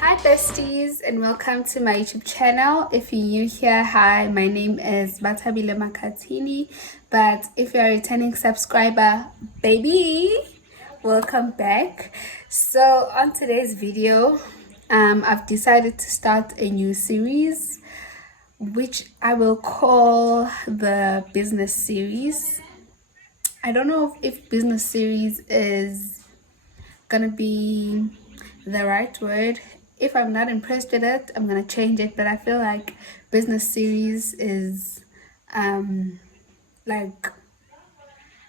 Hi besties and welcome to my YouTube channel. If you're new here, hi, my name is Batabile Makatini, but if you're a returning subscriber, baby, welcome back. So on today's video, I've decided to start a new series which I will call the business series. I don't know if business series is gonna be the right word. If I'm not impressed with it, I'm gonna change it. But I feel like business series is like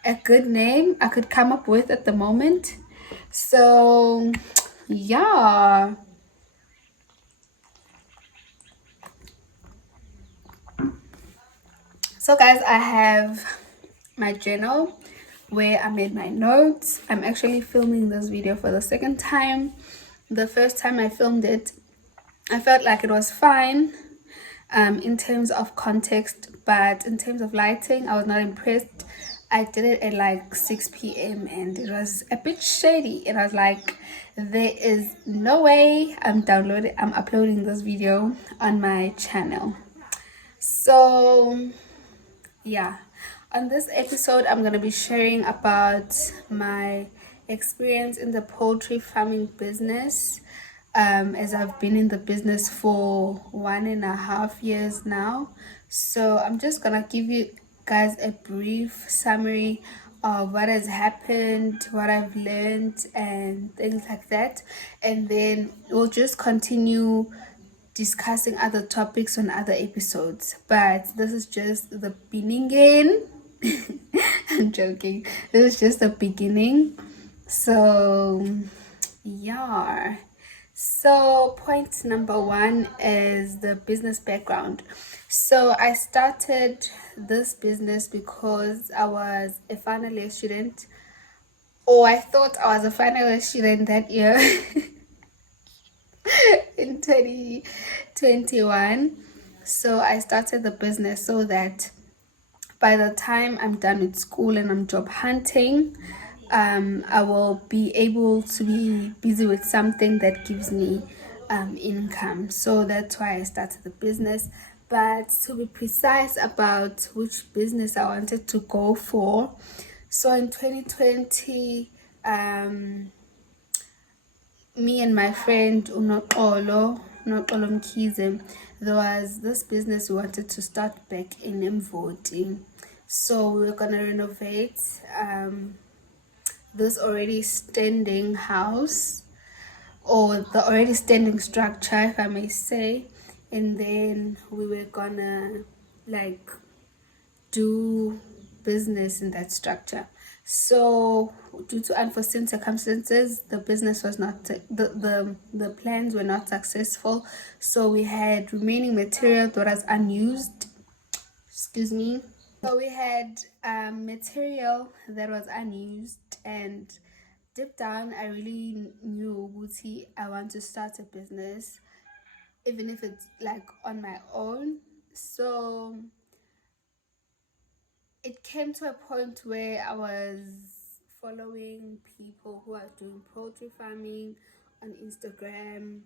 a good name I could come up with at the moment. So yeah. So guys, I have my journal where I made my notes. I'm actually filming this video for the second time. The first time I filmed it, I felt like it was fine in terms of context, but in terms of lighting, I was not impressed. I did it at like 6 p.m. and it was a bit shady, and I was like, there is no way I'm uploading this video on my channel. So yeah, on this episode I'm going to be sharing about my experience in the poultry farming business, as I've been in the business for 1.5 years now. So I'm just gonna give you guys a brief summary of what has happened, what I've learned, and things like that, and then we'll just continue discussing other topics on other episodes. But this is just the beginning. I'm joking. This is just the beginning. So yeah. So point number one is the business background. So I started this business because I was a final year student, or I thought I was a final year student that year. In 2021. So I started the business so that by the time I'm done with school and I'm job hunting, I will be able to be busy with something that gives me income. So that's why I started the business. But to be precise about which business I wanted to go for, so in 2020, me and my friend Unoxolo Mkize, there was this business we wanted to start back in Mvoti. So we were gonna renovate this already standing house, or the already standing structure, if I may say, and then we were gonna like do business in that structure. So due to unforeseen circumstances, the business was not the plans were not successful. So we had remaining material that was unused. Excuse me. So we had material that was unused, and deep down I really knew Guti I want to start a business, even if it's like on my own. So it came to a point where I was following people who are doing poultry farming on Instagram.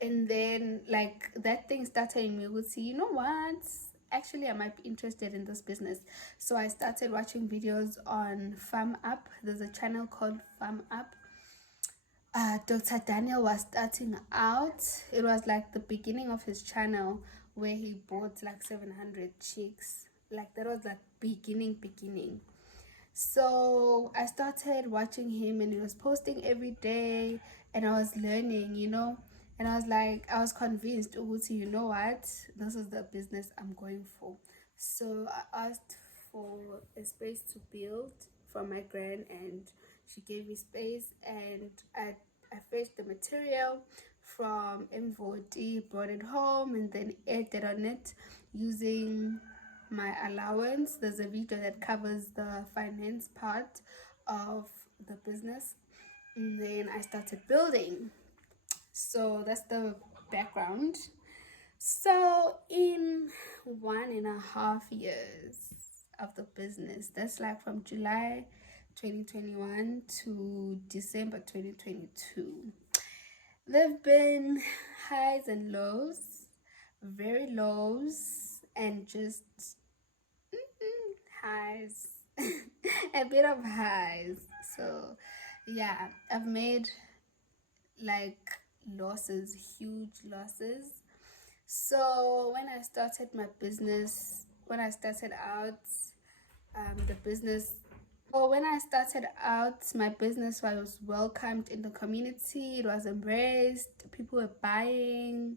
And then like that thing started in me would see, you know what? Actually, I might be interested in this business. So I started watching videos on Farm Up. There's a channel called Farm Up. Dr. Daniel was starting out. It was like the beginning of his channel where he bought like 700 chicks. Like that was like beginning. So I started watching him and he was posting every day, and I was learning, and I was like, I was convinced, Uguti, you know what? This is the business I'm going for. So I asked for a space to build from my grand, and she gave me space, and I fetched the material from MVOD, brought it home, and then edited on it using my allowance. There's a video that covers the finance part of the business, and then I started building. So that's the background. So in 1.5 years of the business, that's like from July 2021 to December 2022. There've been highs and lows, very lows, and just highs, a bit of highs. So, yeah, I've made like losses, huge losses. So, when I started out, the business when I started out, my business was welcomed in the community. It was embraced. People were buying.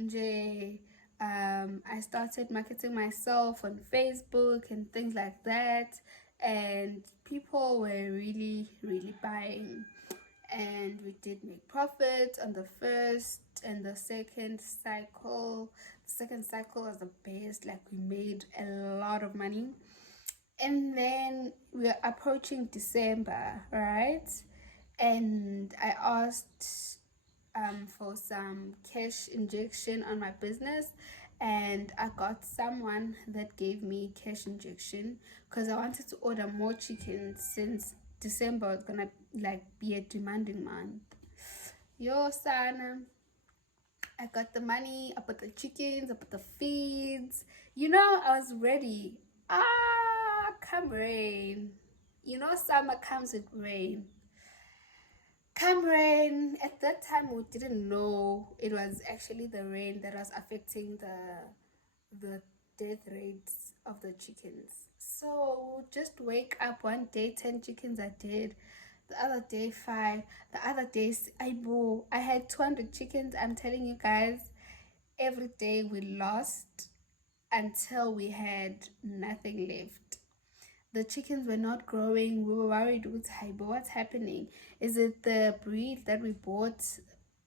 Nje, I started marketing myself on Facebook and things like that, and people were really, really buying. And we did make profit on the first and the second cycle. The second cycle was the best, like we made a lot of money. And then we're approaching December, right? And I asked for some cash injection on my business, and I got someone that gave me cash injection because I wanted to order more chickens since December was gonna like be a demanding month. Yo, Sana, I got the money, I put the chickens, I put the feeds. I was ready. Come rain. Summer comes with rain. Come rain. At that time, we didn't know it was actually the rain that was affecting the death rates of the chickens. So we'll just wake up one day, 10 chickens I did. The other day, 5. The other day, I had 200 chickens. I'm telling you guys, every day we lost until we had nothing left. The chickens were not growing. We were worried with but what's happening? Is it the breed that we bought,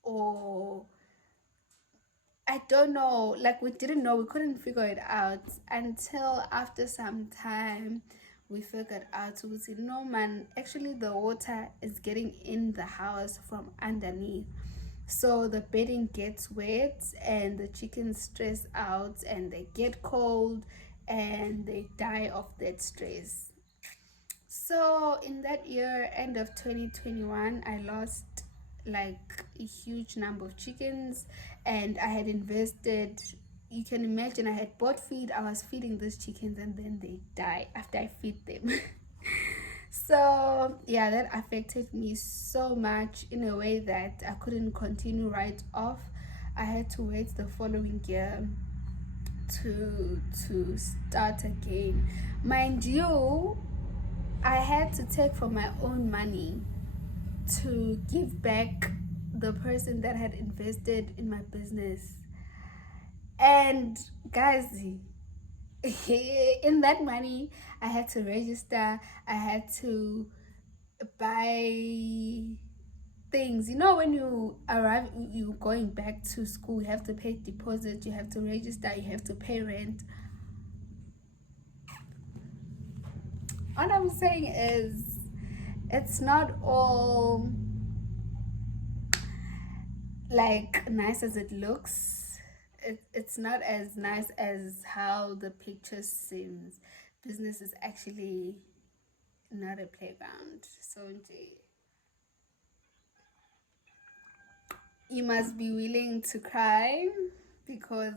or I don't know. Like, we didn't know. We couldn't figure it out until after some time we figured out. We said, no man, actually the water is getting in the house from underneath. So the bedding gets wet and the chickens stress out and they get cold and they die of that stress. So in that year, end of 2021, I lost like a huge number of chickens, and I had invested. You can imagine, I had bought feed. I was feeding these chickens, and then they die after I feed them. So yeah, that affected me so much in a way that I couldn't continue right off. I had to wait the following year to start again. Mind you, I had to take from my own money to give back the person that had invested in my business. And guys, in that money, I had to register, I had to buy things. When you arrive, you going back to school, you have to pay deposit, you have to register, you have to pay rent. What I'm saying is, it's not all like nice as it looks. It's not as nice as how the picture seems. Business is actually not a playground. So you must be willing to cry because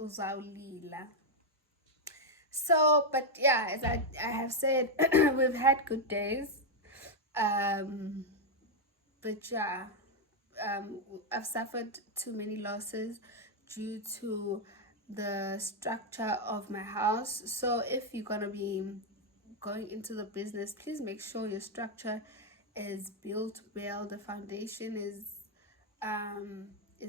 uzawulila. So, but yeah, as I have said, we've had good days. Um, but yeah, I've suffered too many losses due to the structure of my house. So if you're gonna be going into the business, please make sure your structure is built well, the foundation is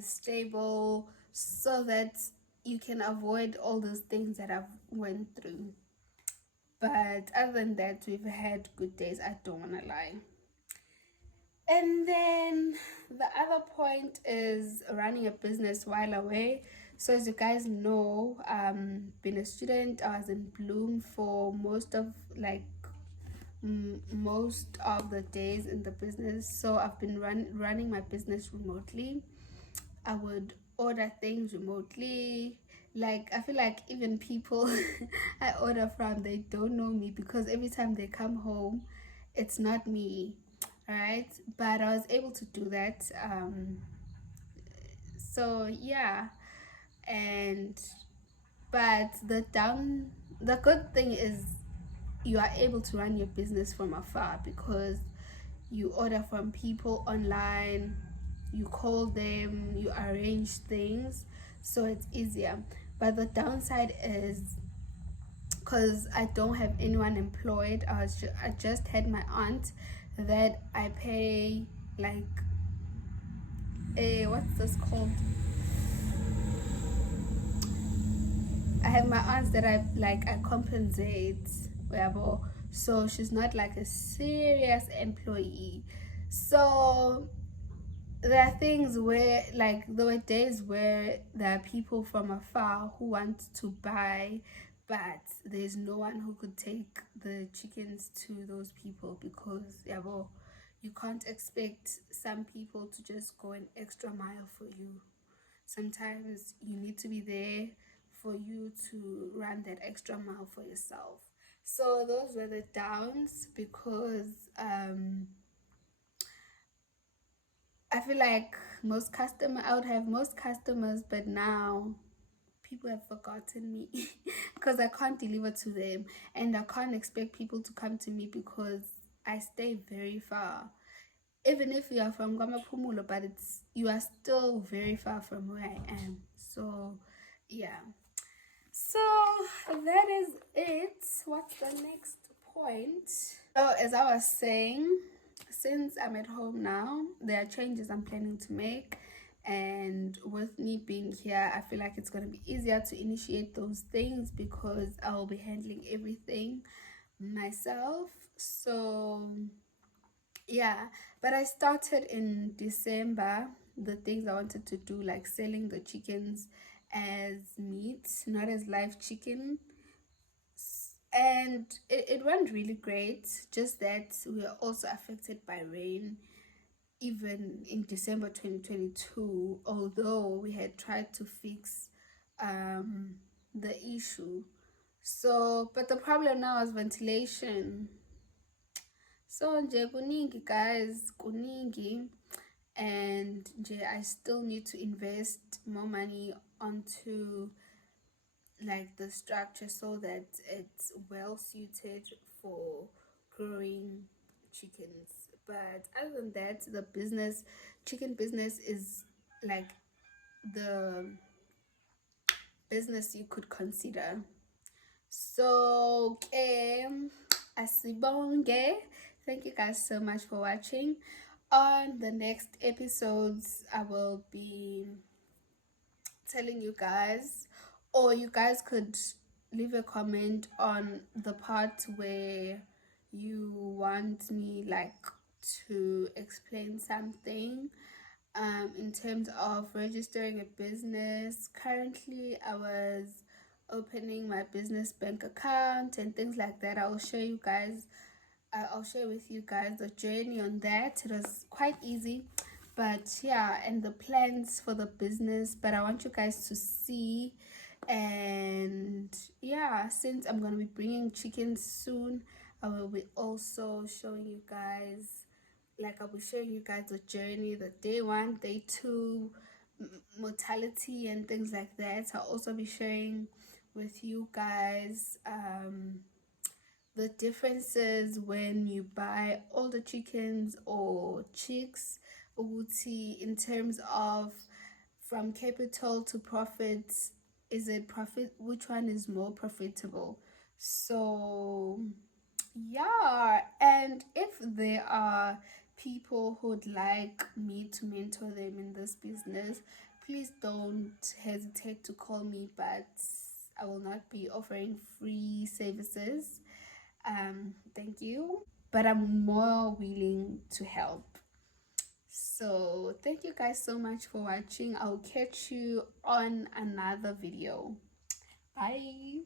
stable, so that you can avoid all those things that I've went through. But other than that, we've had good days, I don't want to lie. And then the other point is running a business while away. So as you guys know, being a student, I was in Bloom for most of most of the days in the business. So I've been running my business remotely. I would order things remotely. Like, I feel like even people I order from, they don't know me because every time they come home, it's not me, right? But I was able to do that. So yeah. And but the good thing is you are able to run your business from afar because you order from people online, you call them, you arrange things, so it's easier. But the downside is because I don't have anyone employed. I just had my aunt that I pay like a, what's this called? I have my aunts that I compensate, whatever. So she's not like a serious employee. So there are things where like there were days where there are people from afar who want to buy, but there's no one who could take the chickens to those people because yeah, well, you can't expect some people to just go an extra mile for you. Sometimes you need to be there for you to run that extra mile for yourself. So those were the downs because I feel like I would have most customers, but now people have forgotten me because I can't deliver to them, and I can't expect people to come to me because I stay very far. Even if you are from Gamapumulo, but you are still very far from where I am. So yeah. So that is it. What's the next point? So as I was saying, since I'm at home now, there are changes I'm planning to make. And with me being here, I feel like it's going to be easier to initiate those things because I'll be handling everything myself. So yeah, but I started in December the things I wanted to do, like selling the chickens as meat, not as live chicken. And it went really great, just that we were also affected by rain even in December 2022, although we had tried to fix the issue. So, but the problem now is ventilation. So nje kuningi guys, kuningi, and nje I still need to invest more money onto like the structure so that it's well suited for growing chickens. But other than that, the chicken business is like the business you could consider. So asibonge, thank you guys so much for watching. On the next episodes I will be telling you guys, or you guys could leave a comment on the part where you want me like to explain something in terms of registering a business. Currently I was opening my business bank account and things like that. I'll show you guys, I'll share with you guys the journey on that. It was quite easy, but yeah, and the plans for the business. But I want you guys to see. And yeah, since I'm gonna be bringing chickens soon, I will be also showing you guys, like I'll be showing you guys the journey, the day one, day two, mortality and things like that. I'll also be sharing with you guys the differences when you buy older chickens or chicks, ukuthi in terms of from capital to profits, is it profit, which one is more profitable? So yeah, and if there are people who'd like me to mentor them in this business, please don't hesitate to call me, but I will not be offering free services. Thank you, but I'm more willing to help. So thank you guys so much for watching. I'll catch you on another video. Bye.